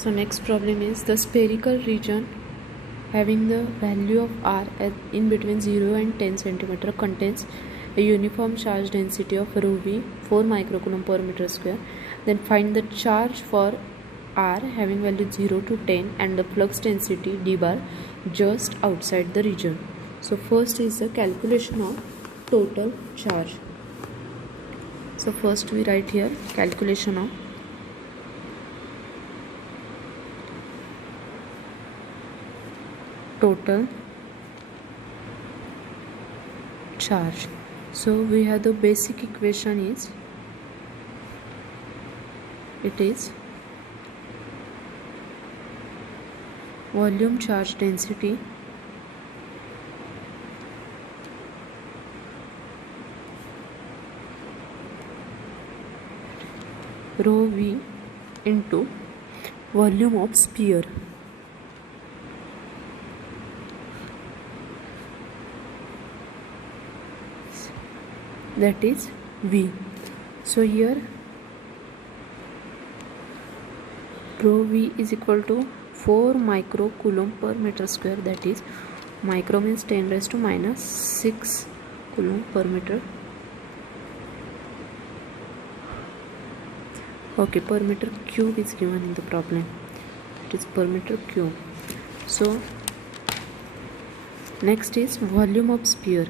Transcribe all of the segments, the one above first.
So next problem is the spherical region having the value of r in between 0 and 10 centimeter contains a uniform charge density of rho v 4 microcoulomb per meter square. Then find the charge for r having value 0 to 10 and the flux density d bar just outside the region. So first is the calculation of total charge. So first we write here calculation of total charge. So we have the basic equation is volume charge density rho v into volume of sphere. That is V. So here rho V is equal to 4 microcoulomb per meter square. That is micro means 10 raised to minus 6 coulomb per meter. Okay, per meter cube is given in the problem. It is per meter cube. So next is volume of sphere.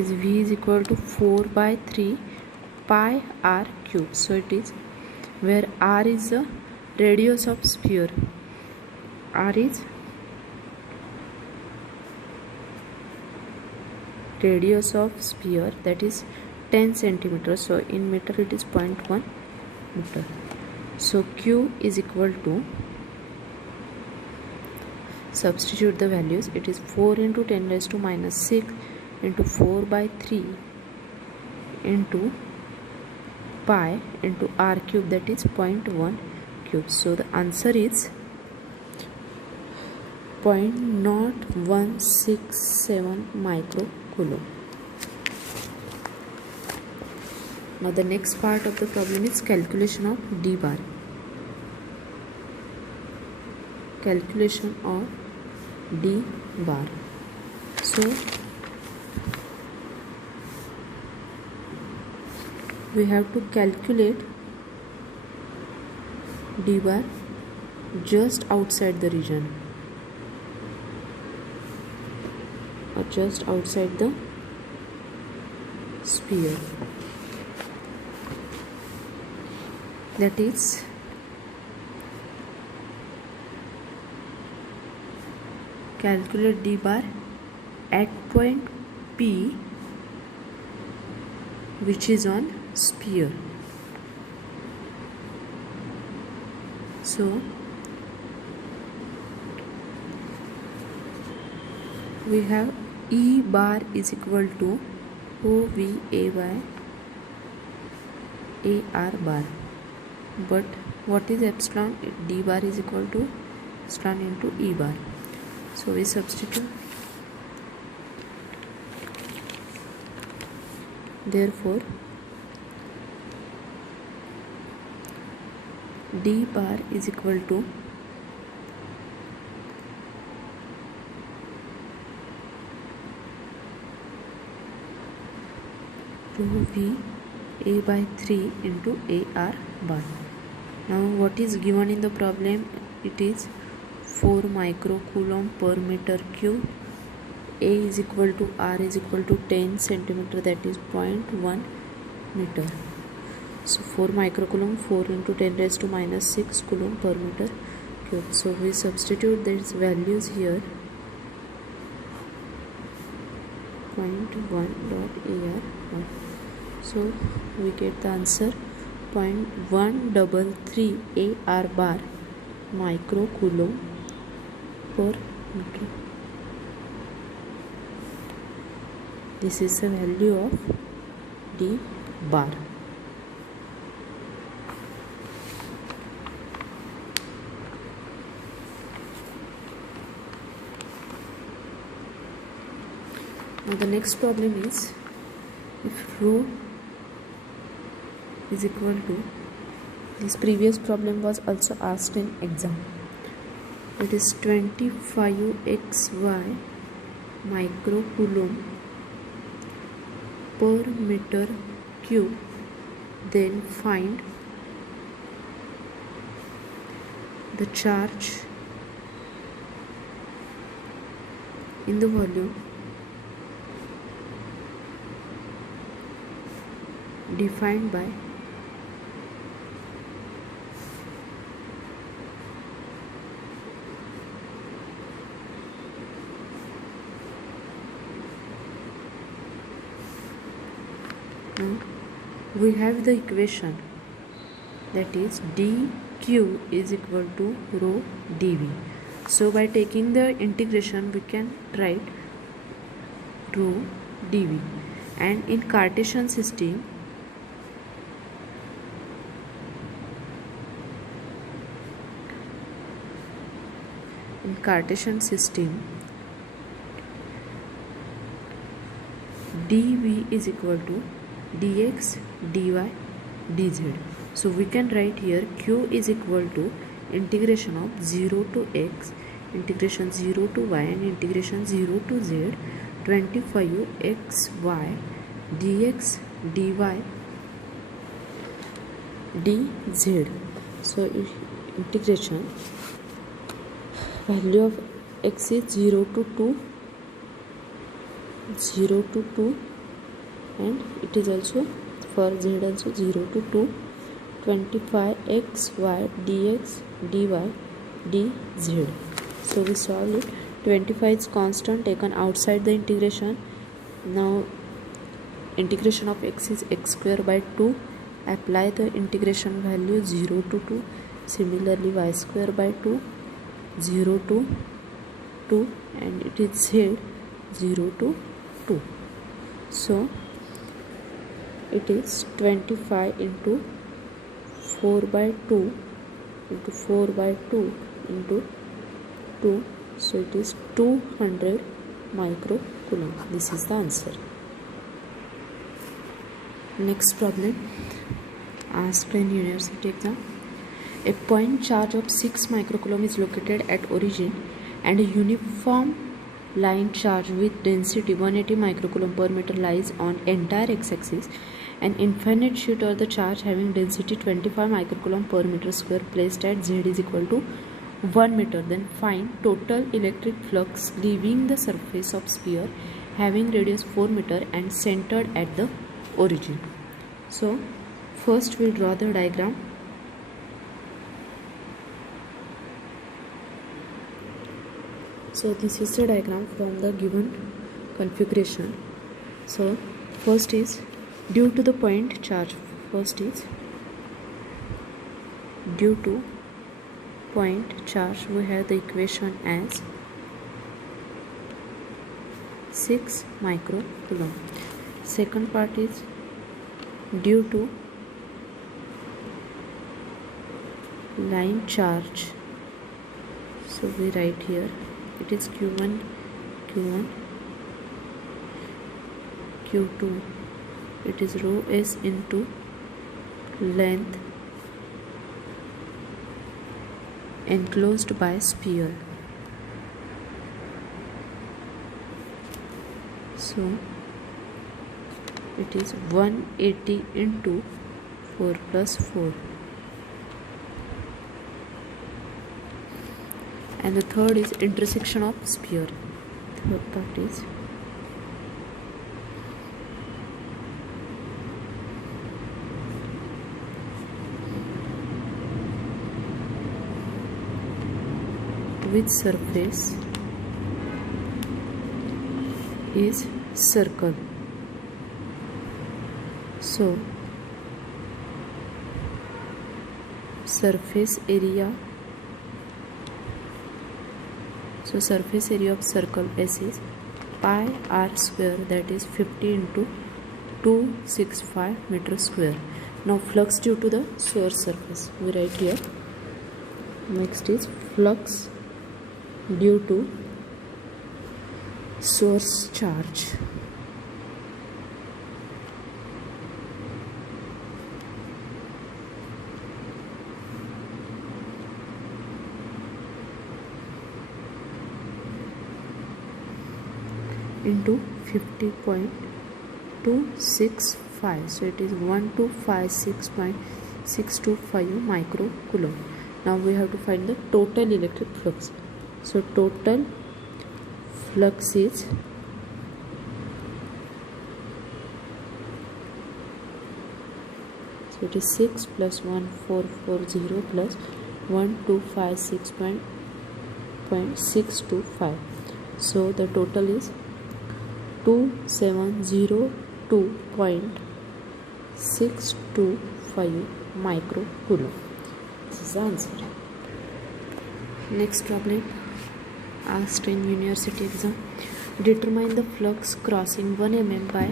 Is V is equal to 4 by 3 pi r cube. So it is where r is the radius of sphere. R is radius of sphere, that is 10 centimeters. So in meter it is 0.1 meter. So Q is equal to, substitute the values, it is 4 into 10 raised to minus 6 into 4 by 3 into pi into r cube, that is 0.1 cube. So the answer is 0.0167 microcoulomb. Now the next part of the problem is calculation of d bar. Calculation of d bar. So we have to calculate d bar just outside the region or just outside the sphere. That is calculate d bar at point P which is on sphere. So we have E bar is equal to OVA by AR bar, but what is epsilon? D bar is equal to epsilon into E bar. So we substitute. Therefore d bar is equal to rho v a by 3 into AR bar. Now what is given in the problem? It is 4 microcoulomb per meter cube. A is equal to R is equal to 10 centimeter, that is 0.1 meter. So 4 microcoulomb, 4 into 10 raised to minus 6 coulomb per meter cube. So we substitute these values here. 0.1 dot AR. So we get the answer 0.133 AR bar microcoulomb per meter. This is the value of d bar. Now the next problem is if rho is equal to, this previous problem was also asked in exam, it is 25xy microcoulomb per meter cube, then find the charge in the volume defined by we have the equation, that is dq is equal to rho dv. So by taking the integration we can write rho dv, and in Cartesian system dv is equal to dx dy dz. So we can write here q is equal to integration of 0 to x, integration 0 to y, and integration 0 to z, 25xy dx dy dz. So integration value of x is 0 to 2, and it is also for z also 0 to 2, 25xy dx dy dz. So we solve it. 25 is constant taken outside the integration. Now integration of x is x square by 2. Apply the integration value 0 to 2. Similarly y square by 2, 0 to 2, and it is z 0 to 2. So it is 25 into 4 by 2 into 4 by 2 into 2. So it is 200 microcoulomb. This is the answer. Next problem asked in university exam. A point charge of 6 microcoulomb is located at origin, and a uniform line charge with density 180 microcoulomb per meter lies on entire x-axis. An infinite sheet or the charge having density 25 microcoulomb per meter square placed at z is equal to 1 meter. Then find total electric flux leaving the surface of sphere having radius 4 meter and centered at the origin. So first we'll draw the diagram. So this is the diagram from the given configuration. So first is due to the point charge. First is due to point charge. We have the equation as 6 microcoulomb. Second part is due to line charge. So we write here it is q1, q2. It is rho s into length enclosed by sphere. So it is 180 into 4 plus 4. And the third is intersection of sphere. Third part is which surface is circle. So surface area of circle S is pi r square, that is 50 into 265 meter square. Now flux due to the source surface we write here. Next is flux due to source charge. into 50.265, so it is 1256.625 microcoulomb. Now we have to find the total electric flux. So total flux is so it is 6 plus 1440 plus 1256.625. So the total is 2702.625 microcoulomb. This is the answer. Next problem asked in university exam. Determine the flux crossing 1 mm by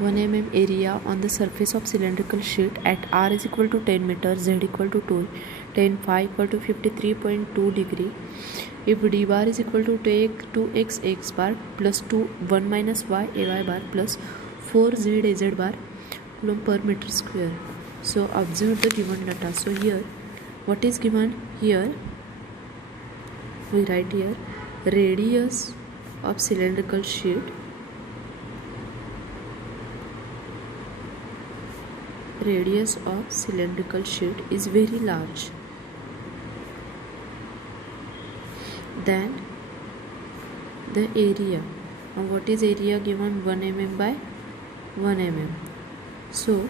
1 mm area on the surface of cylindrical sheet at r is equal to 10 meter, z equal to 2, tan phi equal to 53.2 degree. If d bar is equal to 2x x bar plus 1 minus y ay bar plus 4 z az bar coulomb per meter square. So observe the given data. So here what is given here? We write here radius of cylindrical sheet, radius of cylindrical sheet is very large. Then the area, and what is area given? 1 mm by 1 mm. So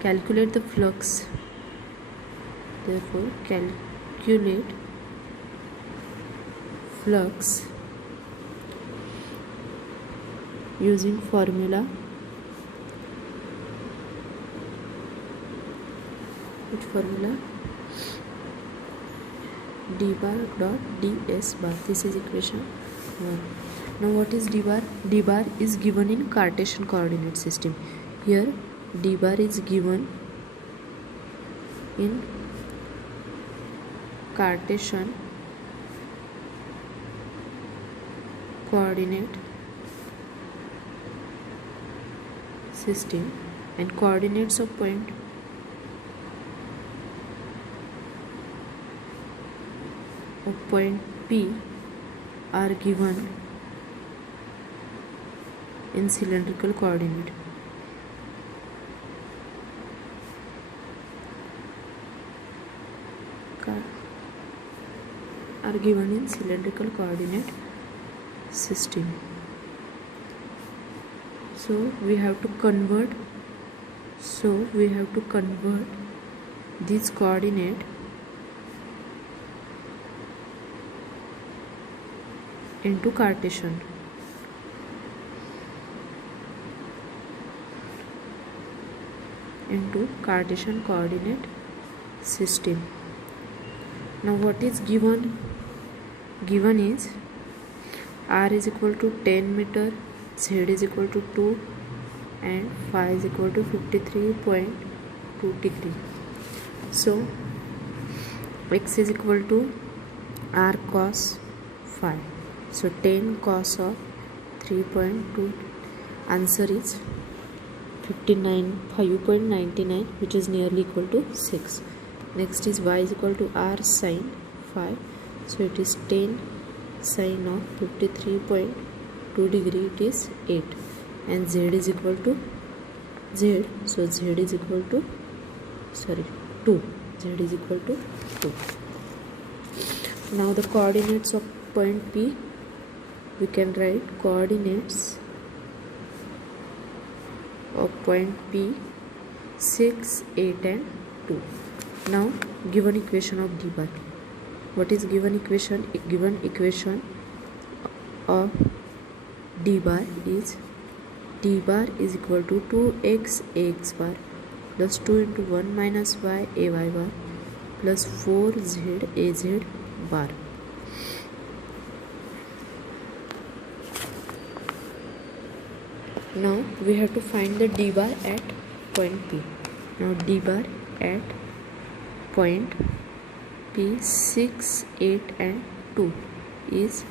calculate the flux. Therefore calculate flux using formula. Which formula? d bar dot ds bar. This is equation 1. Now what is d bar? D bar is given in Cartesian coordinate system. Here d bar is given in Cartesian coordinate system, and coordinates of point P are given in cylindrical coordinate. Are given in cylindrical coordinate system. So we have to convert. This coordinate into Cartesian. Coordinate system. Now what is given? Given is r is equal to 10 meter, z is equal to 2, and phi is equal to 53.2 degree. So x is equal to r cos phi. So 10 cos of 3.2. Answer is 5.99, which is nearly equal to 6. Next is y is equal to r sin phi. So it is 10 sin of 53.2 degree, it is 8, and z is equal to z. So z is equal to 2. Z is equal to 2. Now the coordinates of point P, we can write coordinates of point P 6, 8 and 2. Now given equation of d bar. What is given equation? Given equation of d bar is equal to 2x x bar plus 2 into 1 minus y ay bar plus 4z az bar. Now we have to find the d bar at point P. Now d bar at point P 6, 8 and 2 is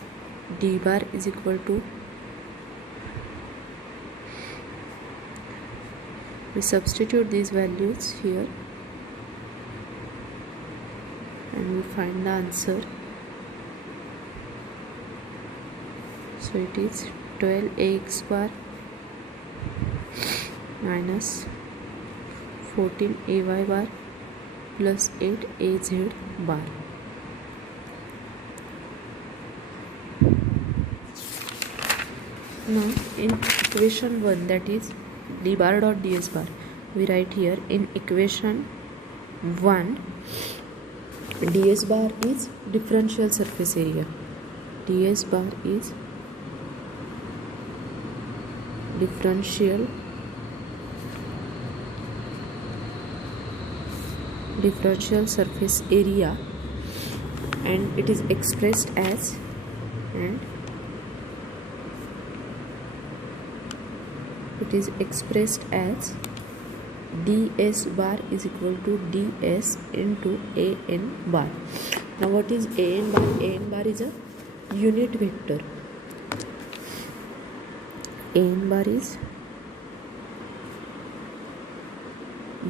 d bar is equal to, we substitute these values here and we find the answer. So So it is 12ax bar minus 14ay bar plus 8az bar. Now in equation 1, that is d bar dot ds bar, we write here in equation 1 ds bar is differential surface area. ds bar is differential surface area, and it is expressed as ds bar is equal to ds into an bar. Now what is an bar? An bar is a unit vector. An bar is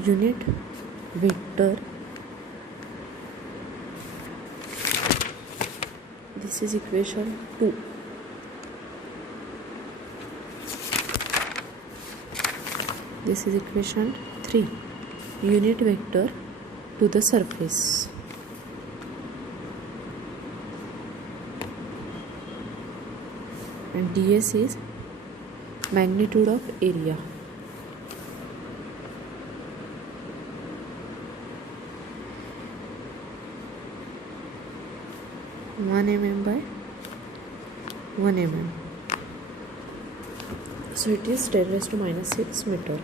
unit vector. This is equation 2. This is equation 3. Unit vector to the surface. And ds is magnitude of area. One mm by 1 mm. So it is 10 raised to minus 6 meter.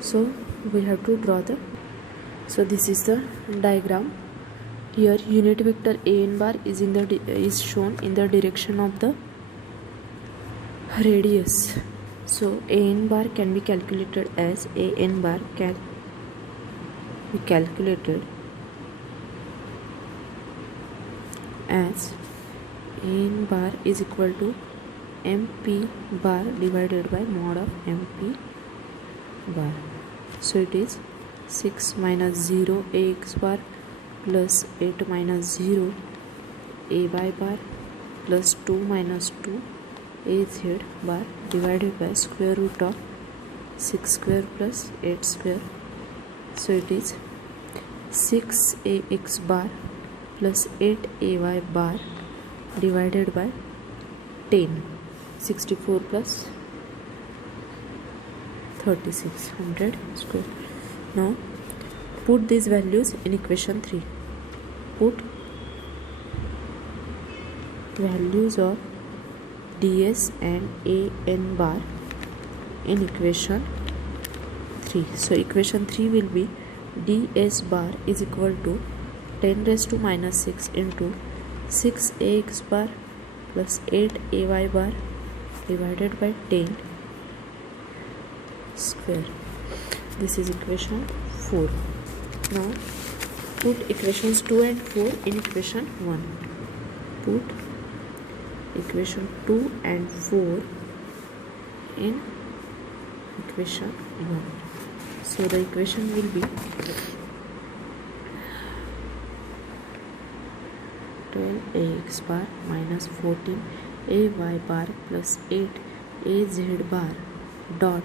So we have to draw so this is the diagram. Here unit vector an bar is shown in the direction of the radius. So an bar can be calculated as an bar can be calculated as an bar is equal to mp bar divided by mod of mp bar. So it is 6 minus 0 ax bar plus 8 minus 0 ay bar plus 2 minus 2 az bar divided by square root of 6 square plus 8 square. So it is 6 ax bar plus 8 ay bar divided by 10. 64 plus 3600 square. Now put these values in equation 3. Put values of ds and an bar in equation 3. So equation 3 will be ds bar is equal to 10 raised to minus 6 into 6 ax bar plus 8 ay bar divided by 10 square. This is equation 4. Now put equations 2 and 4 in equation 1. Put equation 2 and 4 in equation 1. So the equation will be 12ax bar minus 14ay bar plus 8az bar dot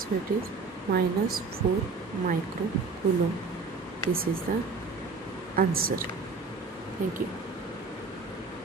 so it is minus 4 microcoulomb. This is the answer. Thank you.